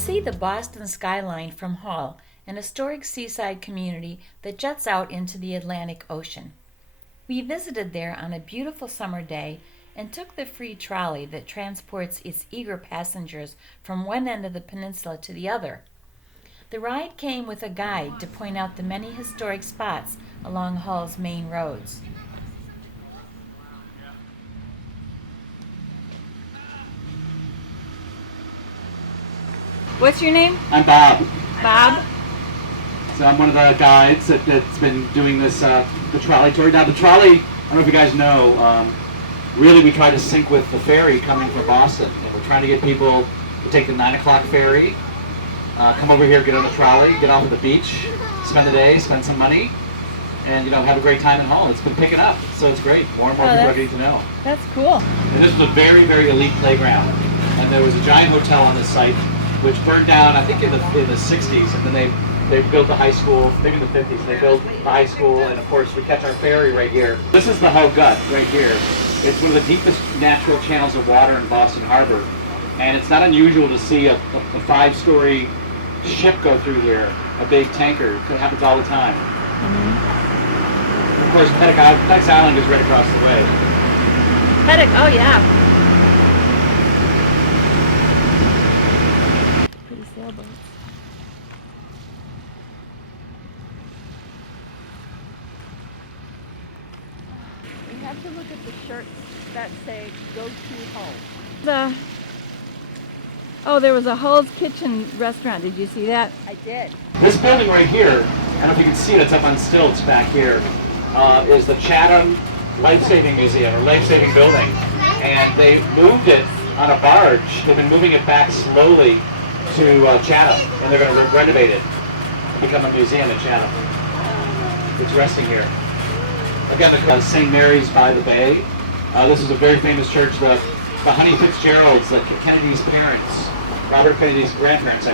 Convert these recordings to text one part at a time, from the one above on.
see the Boston skyline from Hull, an historic seaside community that juts out into the Atlantic Ocean. We visited there on a beautiful summer day and took the free trolley that transports its eager passengers from one end of the peninsula to the other. The ride came with a guide to point out the many historic spots along Hull's main roads. What's your name? I'm Bob. Bob? So I'm one of the guides that's been doing this, the trolley tour. Now the trolley, I don't know if you guys know, really we try to sync with the ferry coming from Boston. And we're trying to get people to take the 9 o'clock ferry, come over here, get on the trolley, get off at the beach, spend the day, spend some money, and have a great time in Hull. It's been picking up, so it's great. More and more people are getting to know. That's cool. And this was a very, very elite playground. And there was a giant hotel on this site, which burned down, I think, in the 60s, and then they built the high school, maybe in the 50s. They built the high school, and of course we catch our ferry right here. This is the Hull Gut right here. It's one of the deepest natural channels of water in Boston Harbor, and it's not unusual to see a 5-story ship go through here, a big tanker. It happens all the time. Of course, Peck's Island is right across the way. Oh yeah. Sailboats. We have to look at the shirts that say "Go to Hull." There was a Hull's Kitchen restaurant. Did you see that? I did. This building right here, I don't know if you can see it, it's up on stilts back here, is the Chatham Life-Saving Museum, or Life-Saving Building. And they moved it on a barge. They've been moving it back slowly to Chatham, and they're going to renovate it and become a museum at Chatham. It's resting here. Again, the St. Mary's by the Bay. This is a very famous church. The Honey Fitzgeralds, Kennedy's parents, Robert Kennedy's grandparents,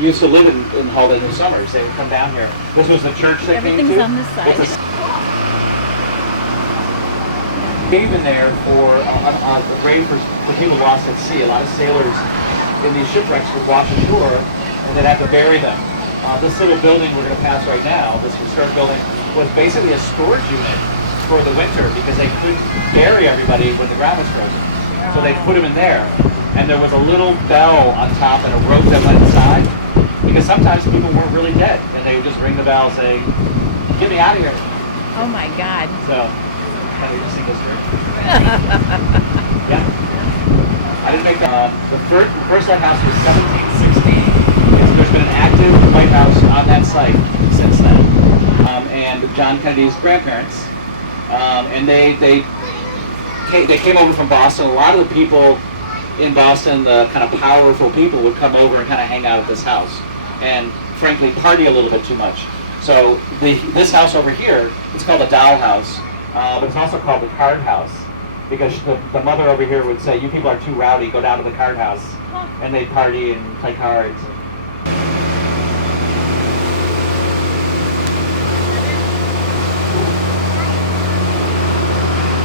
used to live in Hull in the summers. They would come down here. This was the church they came to. Everything's on this side. It's a cave in there for a grave for people lost at sea. A lot of sailors in these shipwrecks would wash ashore, and they'd have to bury them. This little building we're going to pass right now, this historic building, was basically a storage unit for the winter because they couldn't bury everybody when the ground was frozen. So they put them in there. And there was a little bell on top and a rope that went inside because sometimes people weren't really dead and they would just ring the bell saying, "Get me out of here." Oh my God. So, kind of interesting history. Yeah. I didn't make the first lighthouse was 1716. There's been an active lighthouse on that site since then. And John Kennedy's grandparents, and they came over from Boston. A lot of the people in Boston, the kind of powerful people, would come over and kind of hang out at this house, and frankly party a little bit too much. So this house over here, it's called the doll house, but it's also called the card house because the mother over here would say, "You people are too rowdy, go down to the card house," and they'd party and play cards.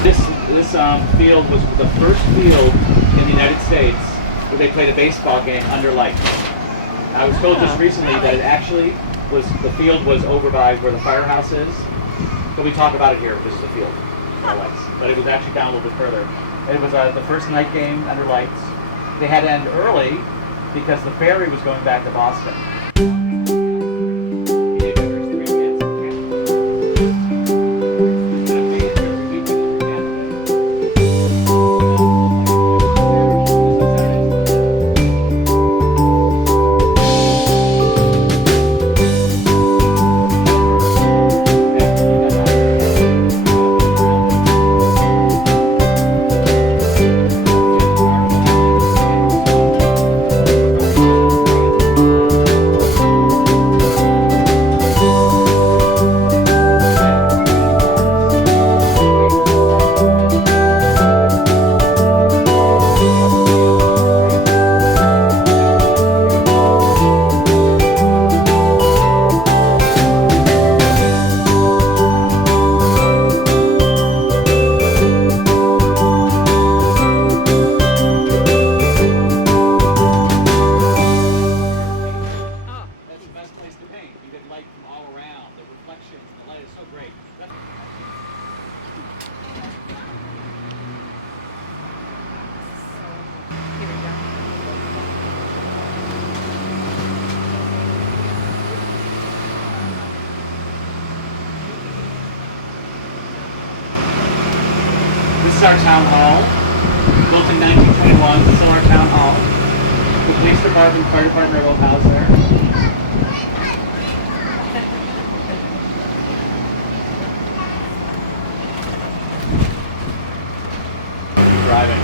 This field was the first field in the United States where they played a baseball game under lights. I was told just recently that it actually was, the field was over by where the firehouse is. But we talk about it here, this is the field, no lights. But it was actually down a little bit further. It was the first night game under lights. They had to end early because the ferry was going back to Boston. is our town hall, built in 1921. This is our town hall. The police department, fire department are both housed there. Driving.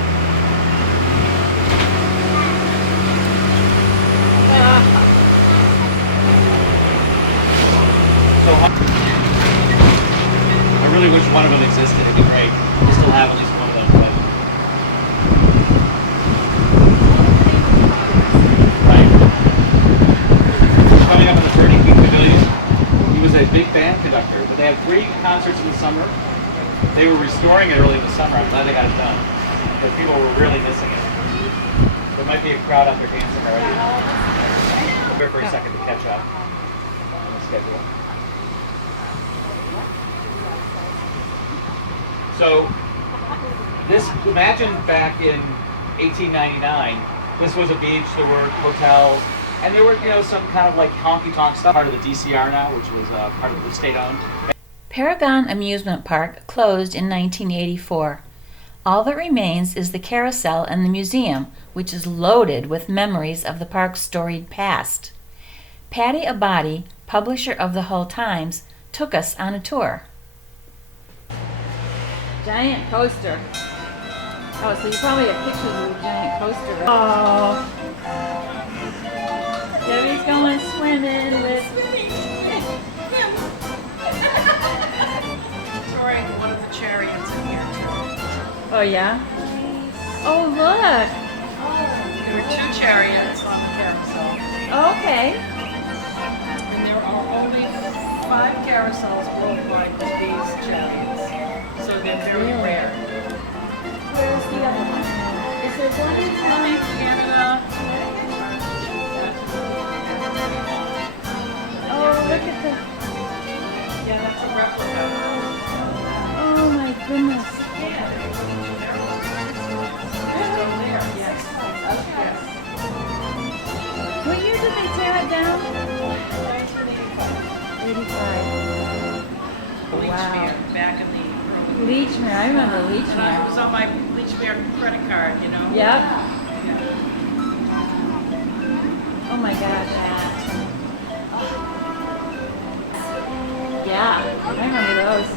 So I really wish one of them existed. It'd be great to still have at least one of them. But... Right. Coming up in the 30 King Pavilion, he was a big band conductor. But they had 3 concerts in the summer. They were restoring it early in the summer. I'm glad they got it done. But people were really missing it. There might be a crowd out there dancing already. Wait for a second to catch up on the schedule. So, this, imagine back in 1899, this was a beach, there were hotels, and there were, some kind of like honky-tonk stuff, part of the DCR now, which was part of the state-owned. Paragon Amusement Park closed in 1984. All that remains is the carousel and the museum, which is loaded with memories of the park's storied past. Patty Abadi, publisher of the Hull Times, took us on a tour. Giant coaster. Oh, so you probably have pictures of the giant coaster. Right? Oh. Debbie's going swimming with... Touring one of the chariots in here too. Oh, yeah? Oh, look. There were 2 chariots on the carousel. Okay. And there are only 5 carousels worldwide with these chariots. So they're very Really? rare. Where's the other one? Is there one in Canada. Oh, look at the... Yeah, that's a replica. Oh, my goodness. Yes. What year did they tear it down? 85. Leechmere, back in the early. Leechmere, I remember And I Leechmere. was on my Leechmere credit card, Yep. Yeah. Oh my gosh. Yeah, I remember those.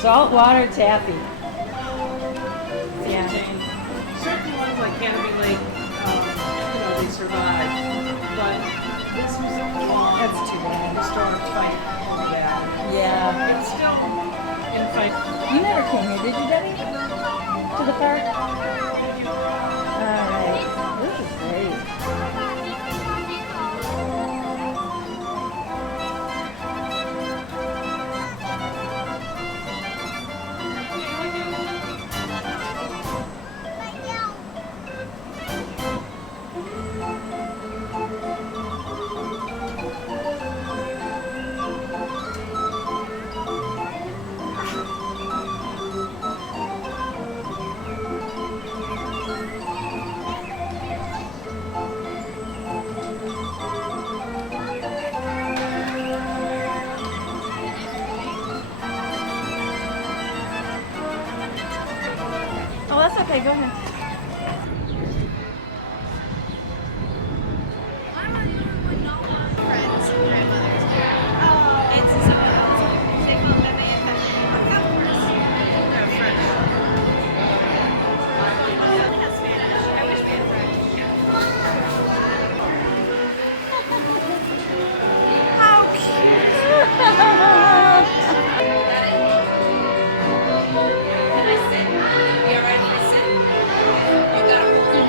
Saltwater taffy. Yeah. Certain ones like Canopy Lake, they survived. But this was a long, That's too bad. historic fight over that. Yeah. It's still in fight. You never came here, did you, Debbie? To the park? Alright. This is great. Oh, that's okay. Go ahead.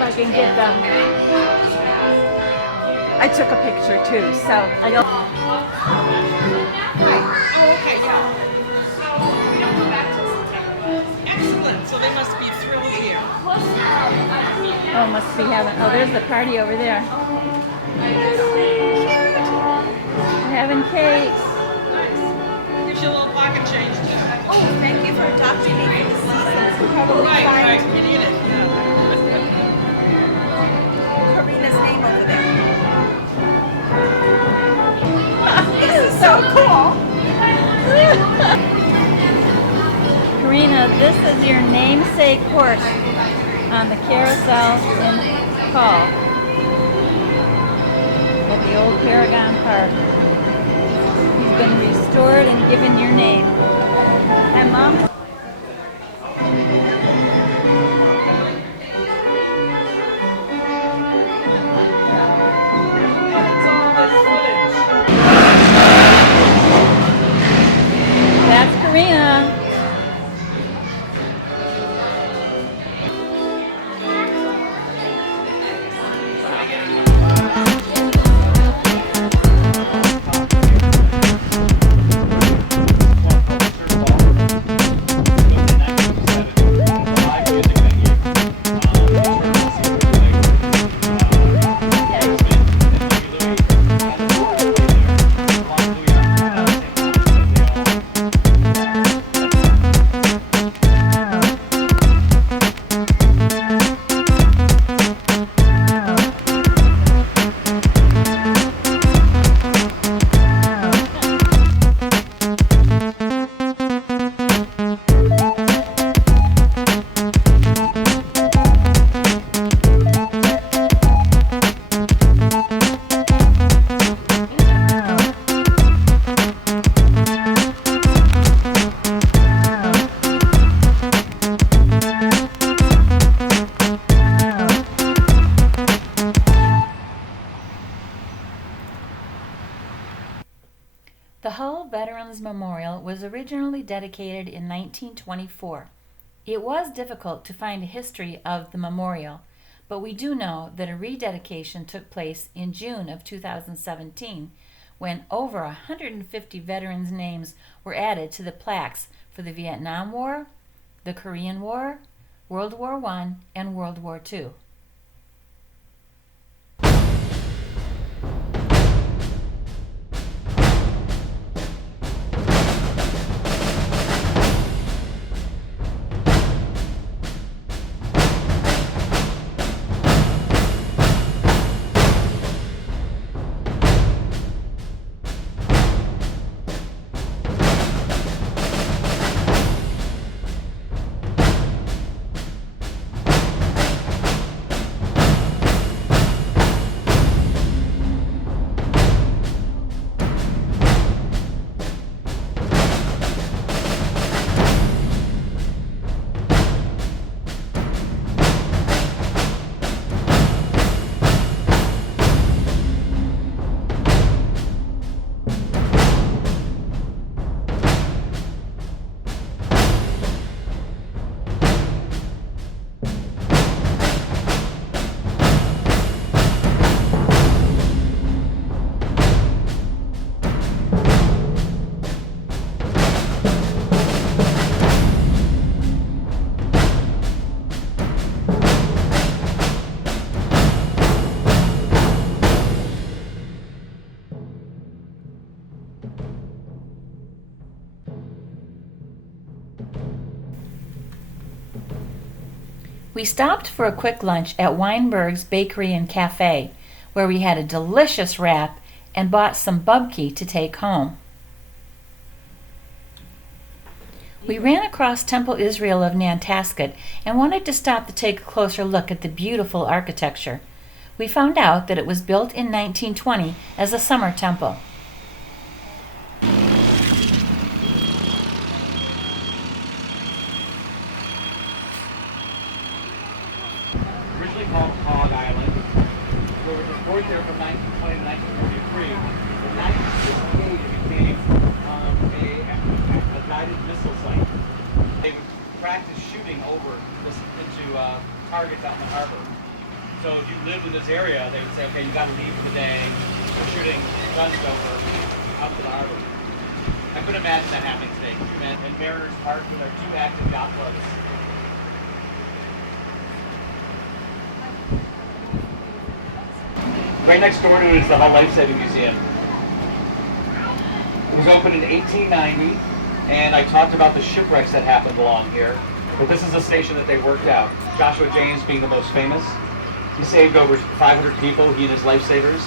I can get them. I took a picture too, so I don't. Oh, okay, yeah. So we don't go back till September. Excellent. So they must be thrilled here. Oh, must be having. Oh, there's the party over there. We're having cakes. Nice. Here's your little pocket change too. Oh, thank you for adopting me for the season. Probably Right. find You need it. Yeah. Karina's name over there. This is so cool. Karina, this is your namesake horse on the carousel in Hull at the old Paragon Park. He's been restored and given your name. And Mom. That's Karina. The Hull Veterans Memorial was originally dedicated in 1924. It was difficult to find a history of the memorial, but we do know that a rededication took place in June of 2017 when over 150 veterans' names were added to the plaques for the Vietnam War, the Korean War, World War I, and World War II. We stopped for a quick lunch at Weinberg's Bakery and Cafe, where we had a delicious wrap and bought some bubki to take home. We ran across Temple Israel of Nantasket and wanted to stop to take a closer look at the beautiful architecture. We found out that it was built in 1920 as a summer temple. Originally called Hog Island. We were deployed there from 1920 to 1943. In 1968, it became a guided missile site. They would practice shooting over this into targets out in the harbor. So if you lived in this area, they would say, okay, you got to leave for the day. We're shooting guns over out to the harbor. I couldn't imagine that happening today. And Mariners Park with our 2 active yacht clubs. Right next door to it is the Hull Life Saving Museum. It was opened in 1890, and I talked about the shipwrecks that happened along here. But this is a station that they worked out. Joshua James being the most famous. He saved over 500 people, he and his lifesavers.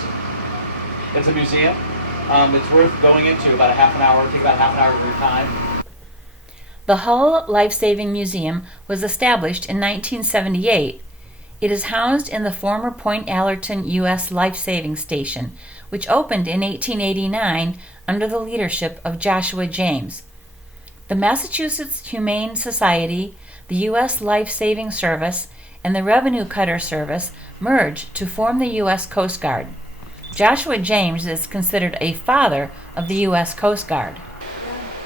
It's a museum. It's worth going into about a half an hour, take about half an hour of your time. The Hull Life-Saving Museum was established in 1978. It is housed in the former Point Allerton U.S. Life-Saving Station, which opened in 1889 under the leadership of Joshua James. The Massachusetts Humane Society, the U.S. Life-Saving Service, and the Revenue Cutter Service merged to form the U.S. Coast Guard. Joshua James is considered a father of the U.S. Coast Guard.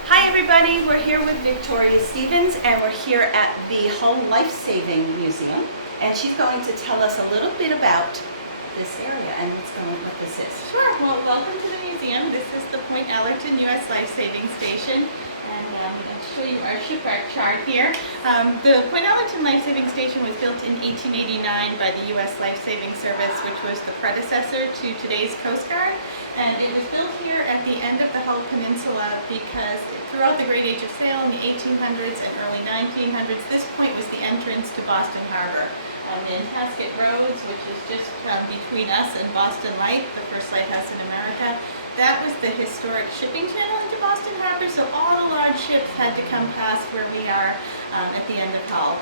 Hi everybody, we're here with Victoria Stevens and we're here at the Hull Life Saving Museum, and she's going to tell us a little bit about this area and what this is. Sure. Well, welcome to the museum. This is the Point Allerton U.S. Life Saving Station, and I'll show you our shipwreck chart here. The Point Allerton Life Saving Station was built in 1889 by the U.S. Life Saving Service, which was the predecessor to today's Coast Guard. And it was built here at the end of the Hull Peninsula because throughout the Great Age of Sail in the 1800s and early 1900s, this point was the entrance to Boston Harbor. The Nantasket Roads, which is just between us and Boston Light, the first lighthouse in America, that was the historic shipping channel into Boston Harbor, so all the large ships had to come past where we are at the end of Hull,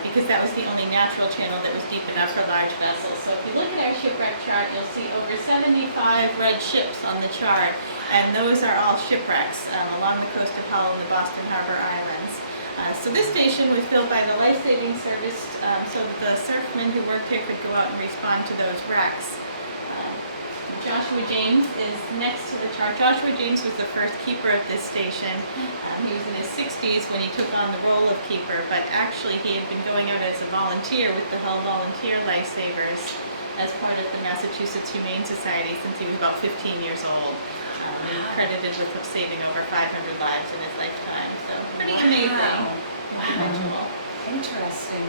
because that was the only natural channel that was deep enough for large vessels. So if you look at our shipwreck chart, you'll see over 75 red ships on the chart, and those are all shipwrecks along the coast of Hull, the Boston Harbor Islands. So this station was built by the Life Saving Service so that the surfmen who worked here could go out and respond to those wrecks. Joshua James is next to the chart. Joshua James was the first keeper of this station. He was in his 60s when he took on the role of keeper, but actually he had been going out as a volunteer with the Hull Volunteer Lifesavers as part of the Massachusetts Humane Society since he was about 15 years old. He's credited with saving over 500 lives in his lifetime, so pretty amazing. Wow. Interesting.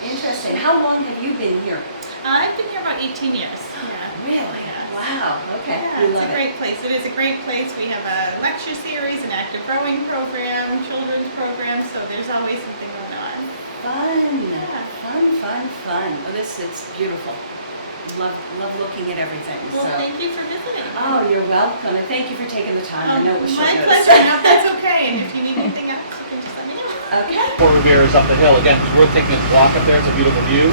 Interesting. How long have you been here? I've been here about 18 years. Yeah. Really? Yeah. Wow. Okay. Yeah, it's a great place. It is a great place. We have a lecture series, an active rowing program, children's program, so there's always something going on. Fun. Yeah. Fun. Oh, it's beautiful. Love looking at everything. Well, so. thank you for visiting. Oh, you're welcome, and thank you for taking the time. I know it was short My notice. pleasure. No, that's okay. And if you need anything else, you can just let me know. Okay. Fort Revere is up the hill. Again, it's worth taking a walk up there. It's a beautiful view.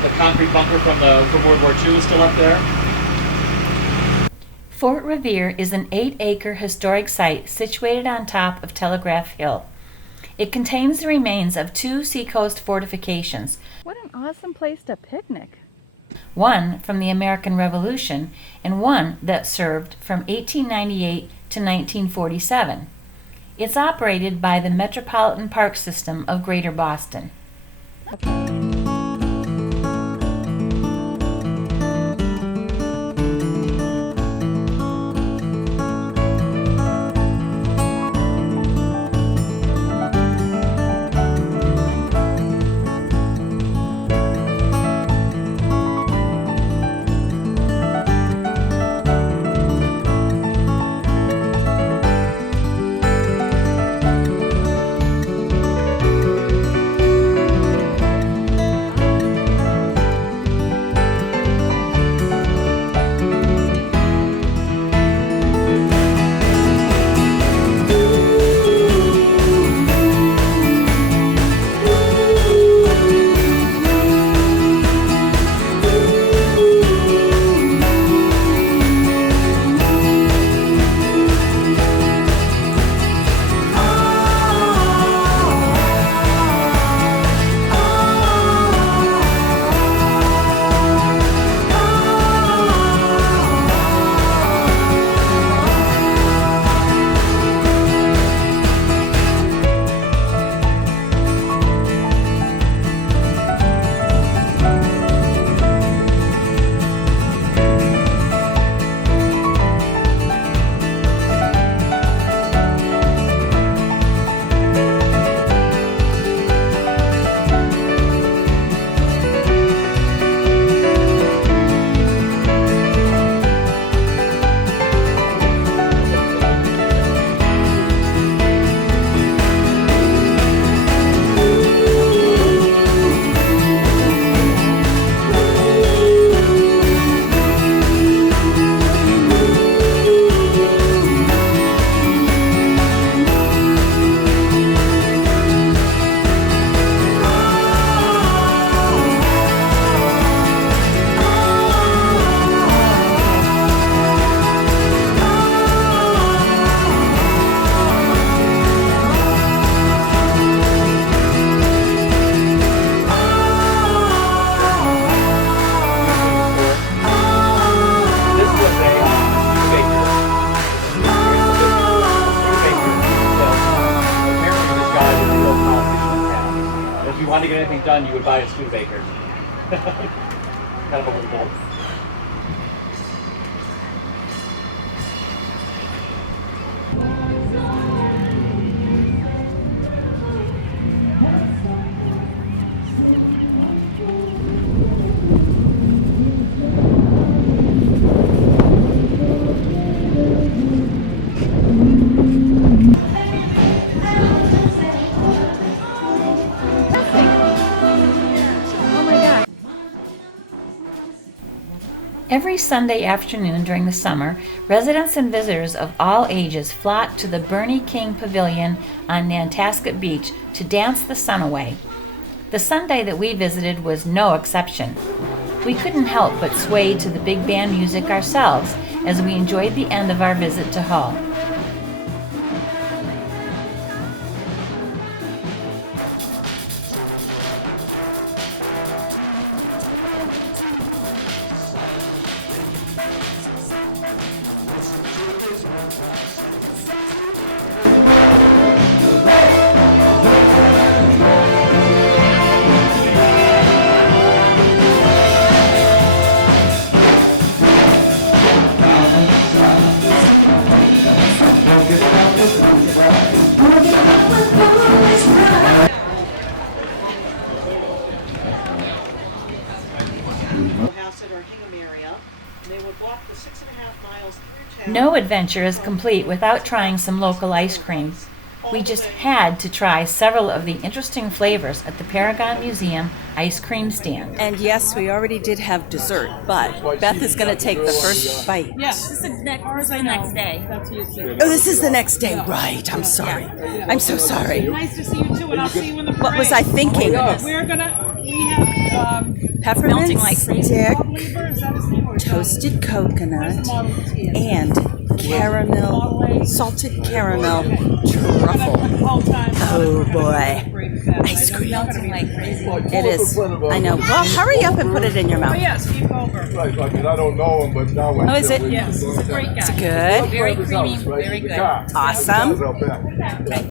The concrete bunker from World War II is still up there. Fort Revere is an 8-acre historic site situated on top of Telegraph Hill. It contains the remains of 2 seacoast fortifications. What an awesome place to picnic. One from the American Revolution and one that served from 1898 to 1947. It's operated by the Metropolitan Park System of Greater Boston. wanted to get anything done, you would buy a Studebaker. Kind of a loophole. Oh my gosh. Every Sunday afternoon during the summer, residents and visitors of all ages flock to the Bernie King Pavilion on Nantasket Beach to dance the sun away. The Sunday that we visited was no exception. We couldn't help but sway to the big band music ourselves as we enjoyed the end of our visit to Hull. house at our Hingham area. They would walk the 6.5 miles through town. No adventure is complete without trying some local ice cream. We just had to try several of the interesting flavors at the Paragon Museum ice cream stand. And yes, we already did have dessert, but Beth is going to take the first bite. Yes. This is the next day. That's what you said. Oh, this is the next day. Right. I'm sorry. I'm so sorry. Nice to see you too, and I'll see you in the parade. What was I thinking? We have Peppermint stick, Lieber, is that his name? Or toasted coconut, Model T. and caramel, salted caramel truffle. Oh boy. Ice cream. It is. I know. Well, hurry up and put it in your mouth. Oh yeah, Steve Goldberg. Right, I mean, I don't know him, but now Oh, is it? Yes, he's a great guy. Good. Very creamy, very good. Awesome.